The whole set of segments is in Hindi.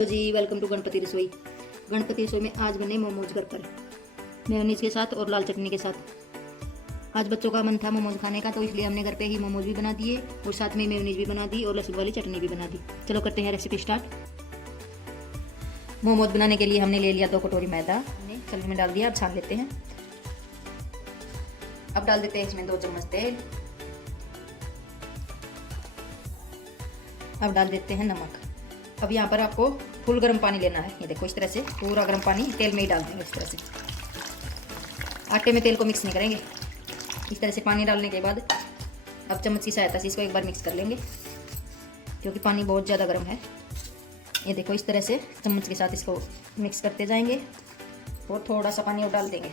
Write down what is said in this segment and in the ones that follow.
जी वेलकम टू गणपति रसोई। गणपति रसोई में आज बने मोमोज घर पर मेयोनीज के साथ और लाल चटनी के साथ। आज बच्चों का मन था मोमोज खाने का, तो इसलिए हमने घर पे ही मोमोज भी बना दिए और साथ में मेयोनीज भी बना दी और लहसुन वाली चटनी भी बना दी। चलो करते हैं रेसिपी स्टार्ट। मोमोज बनाने के लिए हमने ले लिया 2 कटोरी मैदा, हमने छलनी में डाल दिया। अब छान लेते हैं। अब डाल देते हैं इसमें 2 चम्मच तेल। अब डाल देते हैं नमक। अब यहाँ पर आपको फुल गर्म पानी लेना है। ये देखो इस तरह से पूरा गर्म पानी तेल में ही डाल देंगे। इस तरह से आटे में तेल को मिक्स नहीं करेंगे। इस तरह से पानी डालने के बाद अब चम्मच की सहायता से इसको एक बार मिक्स कर लेंगे, क्योंकि पानी बहुत ज़्यादा गर्म है। ये देखो इस तरह से चम्मच के साथ इसको मिक्स करते जाएंगे और थोड़ा सा पानी और डाल देंगे।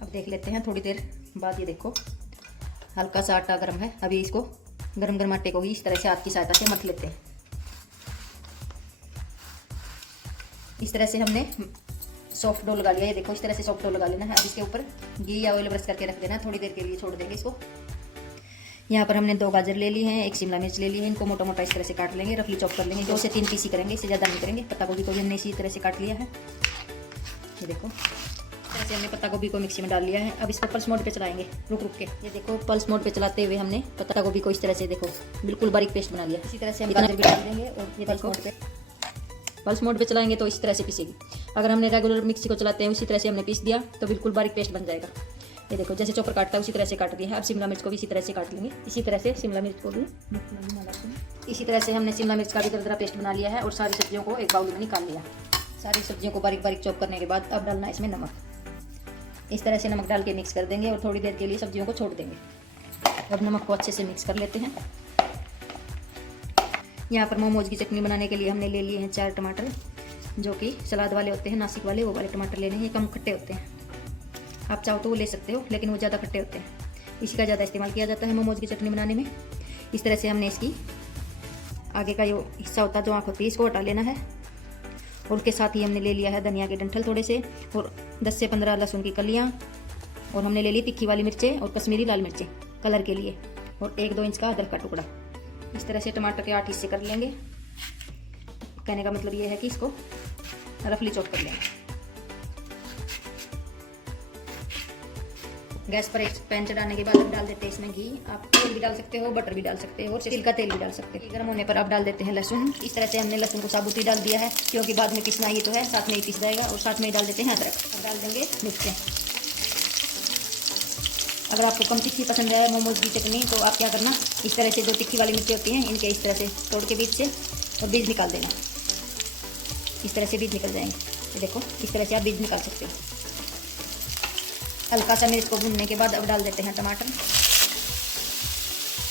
अब देख लेते हैं थोड़ी देर बाद। ये देखो हल्का सा आटा गर्म है। अभी इसको गर्म गर्म आटे को ही इस तरह से हाथ की सहायता से मथ लेते हैं। इस तरह से हमने सॉफ्ट डो लगा लिया। ये देखो इस तरह से सॉफ्ट डो लगा लेना है। अब इसके ऊपर घी या ऑयल ब्रश करके रख देना है। थोड़ी देर के लिए छोड़ देंगे इसको। यहाँ पर हमने 2 गाजर ले ली हैं, 1 शिमला मिर्च ले ली है। इनको मोटा मोटा इस तरह से काट लेंगे, रफली चॉप कर लेंगे। 2 से 3 पीस ही करेंगे, इससे ज़्यादा नहीं करेंगे। पत्ता गोभी को भी हमने इसी तरह से काट लिया है। ये देखो ऐसे हमने पत्ता गोभी को मिक्सी में डाल लिया है। अब इसको पल्स मोड पे चलाएंगे रुक रुक के। ये देखो पल्स मोड पे चलाते हुए हमने पत्ता गोभी को इस तरह से देखो बिल्कुल बारीक पेस्ट बना लिया। इसी तरह से हम गाजर भी डाल देंगे और ये पल्स मोड पे चलाएंगे तो इस तरह से पीसेगी। अगर हमने रेगुलर मिक्सी को चलाते हैं उसी तरह से हमने पीस दिया तो बिल्कुल बारीक पेस्ट बन जाएगा। ये देखो जैसे चॉपर काटता है उसी तरह से काट दिया है। अब शिमला मिर्च को भी इसी तरह से काट लेंगे। इसी तरह से शिमला मिर्च को भी इसी तरह से हमने शिमला मिर्च का भी दरदरा पेस्ट बना लिया है और सारी सब्जियों को एक बाउल में निकाल लिया। सारी सब्जियों को बारीक बारीक चॉप करने के बाद अब डालना है इसमें नमक। इस तरह से नमक डाल के मिक्स कर देंगे और थोड़ी देर के लिए सब्जियों को छोड़ देंगे। अब नमक को अच्छे से मिक्स कर लेते हैं। यहाँ पर मोमोज की चटनी बनाने के लिए हमने ले लिए हैं 4 टमाटर, जो कि सलाद वाले होते हैं, नासिक वाले, वो वाले टमाटर लेने हैं। ये कम खट्टे होते हैं, आप चाहो तो वो ले सकते हो, लेकिन वो ज़्यादा खट्टे होते हैं। इसी का ज़्यादा इस्तेमाल किया जाता है मोमोज की चटनी बनाने में। इस तरह से हमने इसकी आगे का जो हिस्सा होता है, जो आँख होती है, इसको हटा लेना है। और उसके साथ ही हमने ले लिया है धनिया के डंठल थोड़े से और 10 से 15 लहसुन की कलियाँ। और हमने ले ली तीखी वाली मिर्चें और कश्मीरी लाल मिर्चें कलर के लिए, और 1-2 इंच का अदरक का टुकड़ा। इस तरह से टमाटर के 8 हिस्से कर लेंगे। कहने का मतलब ये है कि इसको रफली चॉप कर लेंगे। गैस पर एक पैन चढ़ाने के बाद अब डाल देते हैं इसमें घी। आप तेल भी डाल सकते हो, बटर भी डाल सकते हो और तिल का तेल भी डाल सकते हो। गर्म होने पर अब डाल देते हैं लहसुन। इस तरह से हमने लहसुन को साबुत ही डाल दिया है, क्योंकि बाद में पिसना ही तो है, साथ में ही पिस जाएगा। और साथ में ही डाल देते हैं अदरक। अब डाल देंगे मिर्चें। अगर आपको कम तीखी पसंद है मोमोज की चटनी तो आप क्या करना, इस तरह से जो तीखी वाली मिर्चें होती हैं इनके इस तरह से तोड़ के बीच से और बीज निकाल देना। इस तरह से बीज निकल जाएंगे। ये देखो इस तरह से आप बीज निकाल सकते हो। हल्का सा मिर्च को भूनने के बाद अब डाल देते हैं टमाटर।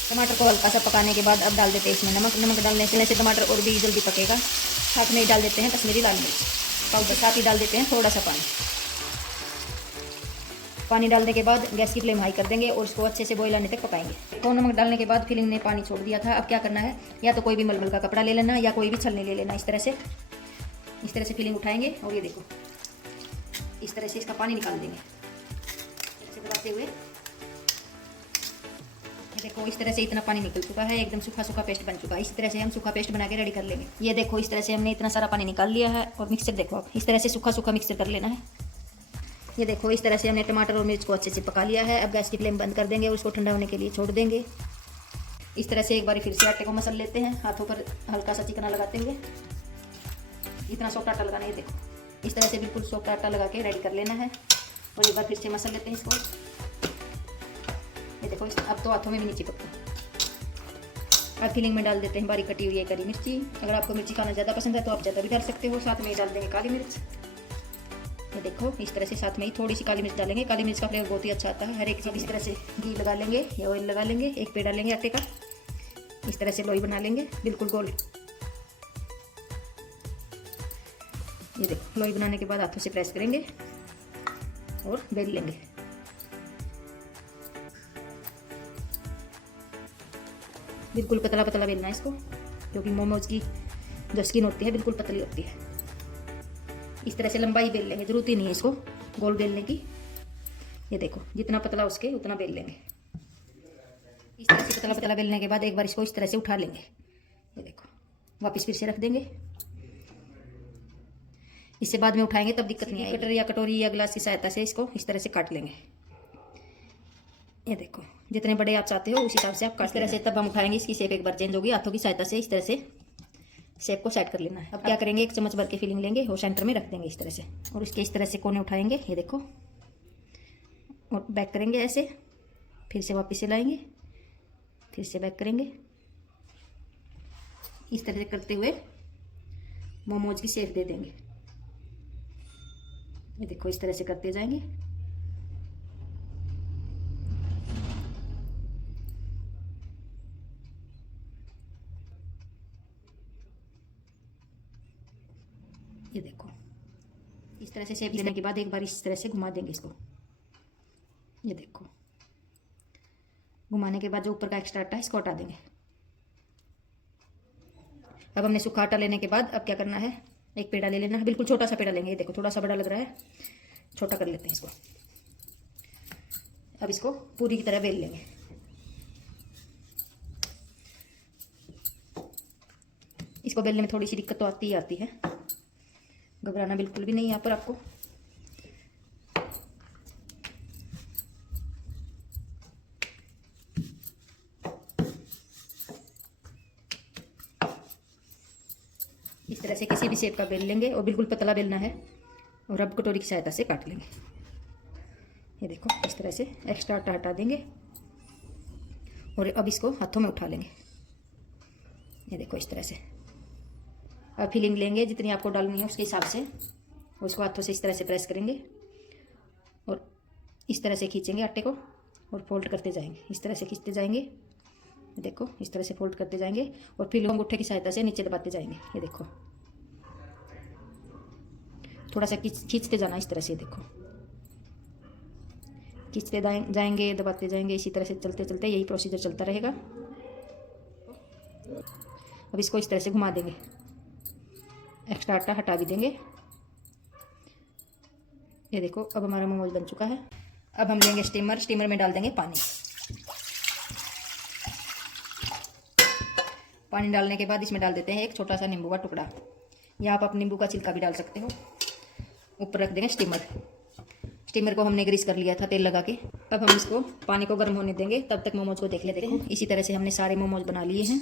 टमाटर को हल्का सा पकाने के बाद अब डाल देते हैं इसमें नमक। नमक डालने से टमाटर और भी जल्दी पकेगा। साथ में ही डाल देते हैं कश्मीरी लाल मिर्च पाउडर। साथ ही डाल देते हैं थोड़ा सा पानी। पानी डालने के बाद गैस की फ्लेम हाई कर देंगे और इसको अच्छे से बॉईल आने तक पकाएंगे। तो नमक डालने के बाद फिलिंग ने पानी छोड़ दिया था। अब क्या करना है, या तो कोई भी मलमल का कपड़ा ले लेना या कोई भी छलनी ले लेना। इस तरह से फिलिंग उठाएंगे और ये देखो इस तरह से इसका पानी निकाल देंगे दबाते हुए। देखो इस तरह से इतना पानी निकल चुका है, एकदम सूखा सूखा पेस्ट बन चुका है। इस तरह से हम सूखा पेस्ट बना के रेडी कर लेंगे। ये देखो इस तरह से हमने इतना सारा पानी निकाल लिया है। और मिक्सर देखो आप इस तरह से सूखा सूखा मिक्सर कर लेना है। ये देखो इस तरह से हमने टमाटर और मिर्च को अच्छे से पका लिया है। अब गैस की फ्लेम बंद कर देंगे और उसको ठंडा होने के लिए छोड़ देंगे। इस तरह से एक बार फिर से आटे को मसल लेते हैं, हाथों पर हल्का सा चिकना लगाते हुए। इतना सॉफ्ट आटा लगाना है। देखो इस तरह से बिल्कुल सॉफ्ट आटा लगा के रेडी कर लेना है और एक बार फिर से मसल लेते हैं इसको। ये देखो अब तो हाथों में भी नहीं चिपकता। अब फिलिंग में डाल देते हैं बारीक कटी हुई हरी मिर्ची। अगर आपको मिर्ची खाना ज़्यादा पसंद है तो आप ज़्यादा भी डाल सकते हो। साथ में ही डाल देंगे काली मिर्च। ये देखो इस तरह से साथ में ही थोड़ी सी काली मिर्च डालेंगे। काली मिर्च का फ्लेवर बहुत ही अच्छा आता है हर एक चीज़। इस तरह से घी लगा लेंगे या ऑयल लगा लेंगे। एक पे डालेंगे आटे का। इस तरह से लोई बना लेंगे बिल्कुल गोल। ये देखो लोई बनाने के बाद हाथों से प्रेस करेंगे और बेल लेंगे। बिल्कुल पतला पतला बेलना है इसको, क्योंकि मोमोज की जो स्किन होती है बिल्कुल पतली होती है। इस तरह से लंबाई बेल लेंगे, जरूरत ही नहीं है इसको गोल बेलने की। ये देखो जितना पतला उसके उतना बेल लेंगे। इस तरह से पतला पतला बेलने के बाद एक बार इसको इस तरह से उठा लेंगे। ये देखो वापस फिर से रख देंगे। इससे बाद में उठाएंगे तब दिक्कत नहीं आएगी। कटर या कटोरी या गिलास की सहायता से इसको इस तरह से काट लेंगे। ये देखो जितने बड़े आप चाहते हो उस हिसाब से आप काट। इस तरह से तब हम उठाएंगे, इसकी शेप एक बार चेंज होगी। हाथों की सहायता से इस तरह से शेप को सेट कर लेना है। अब क्या करेंगे, 1 चम्मच भर के फिलिंग लेंगे और सेंटर में रख देंगे इस तरह से, और इसके इस तरह से कोने उठाएंगे। ये देखो और बैक करेंगे ऐसे, फिर से वापस से लाएंगे, फिर से बैक करेंगे। इस तरह से करते हुए मोमोज की शेप दे देंगे। ये देखो इस तरह से करते जाएंगे। ये देखो इस तरह से शेप देने के बाद एक बार इस तरह से घुमा देंगे इसको। ये देखो घुमाने के बाद जो ऊपर का एक्स्ट्रा आटा है इसको हटा देंगे। अब हमने सूखा आटा लेने के बाद अब क्या करना है, एक पेड़ा ले लेना है। बिल्कुल छोटा सा पेड़ा लेंगे। ये देखो थोड़ा सा बड़ा लग रहा है, छोटा कर लेते हैं इसको। अब इसको पूरी की तरह बेल लेंगे। इसको बेलने में थोड़ी सी दिक्कत तो आती ही आती है, घबराना बिल्कुल भी नहीं यहाँ पर आपको। इस तरह से किसी भी शेप का बेल लेंगे और बिल्कुल पतला बेलना है, और अब कटोरी की सहायता से काट लेंगे। ये देखो इस तरह से एक्स्ट्रा आटा हटा देंगे और अब इसको हाथों में उठा लेंगे। ये देखो इस तरह से। अब फिलिंग लेंगे जितनी आपको डालनी है उसके हिसाब से, और इसको हाथों से इस तरह से प्रेस करेंगे और इस तरह से खींचेंगे आटे को और फोल्ड करते जाएंगे। इस तरह से खींचते जाएंगे। ये देखो इस तरह से फोल्ड करते जाएंगे और फिर अंगूठे की सहायता से नीचे दबाते जाएंगे। ये देखो थोड़ा सा खींचते जाना इस तरह से। देखो खींचते जाएंगे, दबाते जाएंगे, इसी तरह से चलते चलते यही प्रोसीजर चलता रहेगा। अब इसको इस तरह से घुमा देंगे, एक्स्ट्रा आटा हटा भी देंगे। ये देखो अब हमारा मोमोज बन चुका है। अब हम लेंगे स्टीमर, स्टीमर में डाल देंगे पानी। पानी डालने के बाद इसमें डाल देते हैं एक छोटा सा नींबू का टुकड़ा, या आप नींबू का छिलका भी डाल सकते हो। ऊपर रख देंगे स्टीमर। स्टीमर को हमने ग्रीस कर लिया था तेल लगा के। अब हम इसको पानी को गर्म होने देंगे, तब तक मोमोज को देख लेते हैं। इसी तरह से हमने सारे मोमोज बना लिए हैं,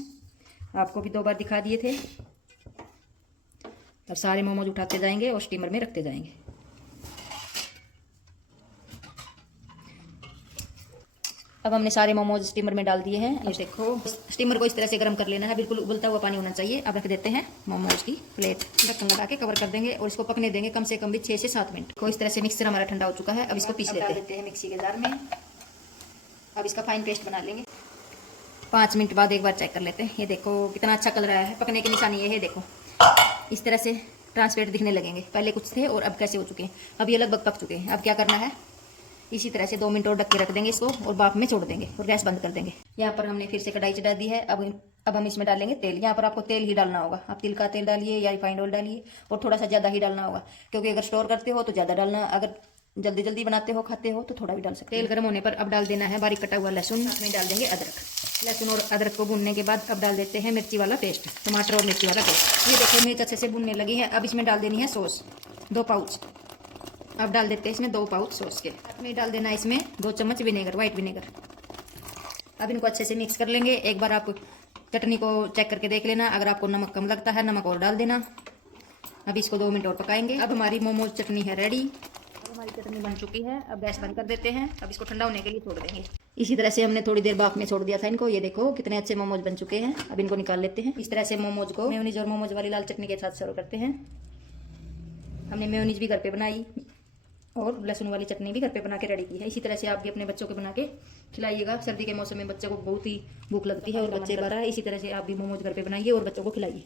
आपको भी 2 बार दिखा दिए थे। अब सारे मोमोज उठाते जाएंगे और स्टीमर में रखते जाएंगे। अब हमने सारे मोमोज स्टीमर में डाल दिए हैं। ये देखो स्टीमर को इस तरह से गर्म कर लेना है, बिल्कुल उबलता हुआ पानी होना चाहिए। अब रख देते हैं मोमोज की प्लेट, ढक्कन लगा के कवर कर देंगे और इसको पकने देंगे कम से कम भी 6 से 7 मिनट को। इस तरह से मिक्सर हमारा ठंडा हो चुका है। अब इसको पीस लेते हैं मिक्सी के जार में। अब इसका फाइन पेस्ट बना लेंगे। 5 मिनट बाद एक बार चेक कर लेते हैं। ये देखो कितना अच्छा कलर आया है। पकने की निशानी ये है, देखो इस तरह से ट्रांसपेरेंट दिखने लगेंगे। पहले कुछ थे और अब कैसे हो चुके हैं। अब ये लगभग पक चुके हैं। अब क्या करना है, इसी तरह से 2 मिनट और ढक के रख देंगे इसको और भाप में छोड़ देंगे और गैस बंद कर देंगे। यहाँ पर हमने फिर से कढ़ाई चढ़ा दी है। अब हम इसमें डालेंगे तेल। यहाँ पर आपको तेल ही डालना होगा। आप तिल का तेल डालिए या रिफाइंड ऑयल डालिए, और थोड़ा सा ज़्यादा ही डालना होगा, क्योंकि अगर स्टोर करते हो तो ज़्यादा डालना, अगर जल्दी जल्दी बनाते हो खाते हो तो थोड़ा भी डाल सकते हो। तेल गर्म होने पर अब डाल देना है बारीक कटा हुआ लहसुन। इसमें डाल देंगे अदरक। लहसुन और अदरक को भूनने के बाद अब डाल देते हैं मिर्ची वाला पेस्ट, टमाटर और मिर्ची वाला पेस्ट। ये देखो मिर्च अच्छे से भूनने लगी है। अब इसमें डाल देनी है सॉस, 2 पाउच। अब डाल देते हैं इसमें 2 पाउच सॉस के। में डाल देना है इसमें 2 चम्मच विनेगर, वाइट विनेगर। अब इनको अच्छे से मिक्स कर लेंगे। एक बार आप चटनी को चेक करके देख लेना, अगर आपको नमक कम लगता है नमक और डाल देना। अब इसको 2 मिनट और पकाएंगे। अब हमारी मोमोज चटनी है रेडी। अब हमारी चटनी बन चुकी है। अब गैस बंद कर देते हैं। अब इसको ठंडा होने के लिए छोड़ देंगे। इसी तरह से हमने थोड़ी देर भाप में छोड़ दिया था इनको। ये देखो कितने अच्छे मोमोज बन चुके हैं। अब इनको निकाल लेते हैं। इस तरह से मोमोज को मेयोनीज और मोमोज वाली लाल चटनी के साथ सर्व करते हैं। हमने मेयोनीज भी घर पे बनाई और लहसुन वाली चटनी भी घर पे बना के रेडी की है। इसी तरह से आप भी अपने बच्चों को बना के खिलाइएगा। सर्दी के मौसम में बच्चों को बहुत ही भूख लगती है और बच्चे बारह है। इसी तरह से आप भी मोमोज घर पे बनाइए और बच्चों को खिलाइए।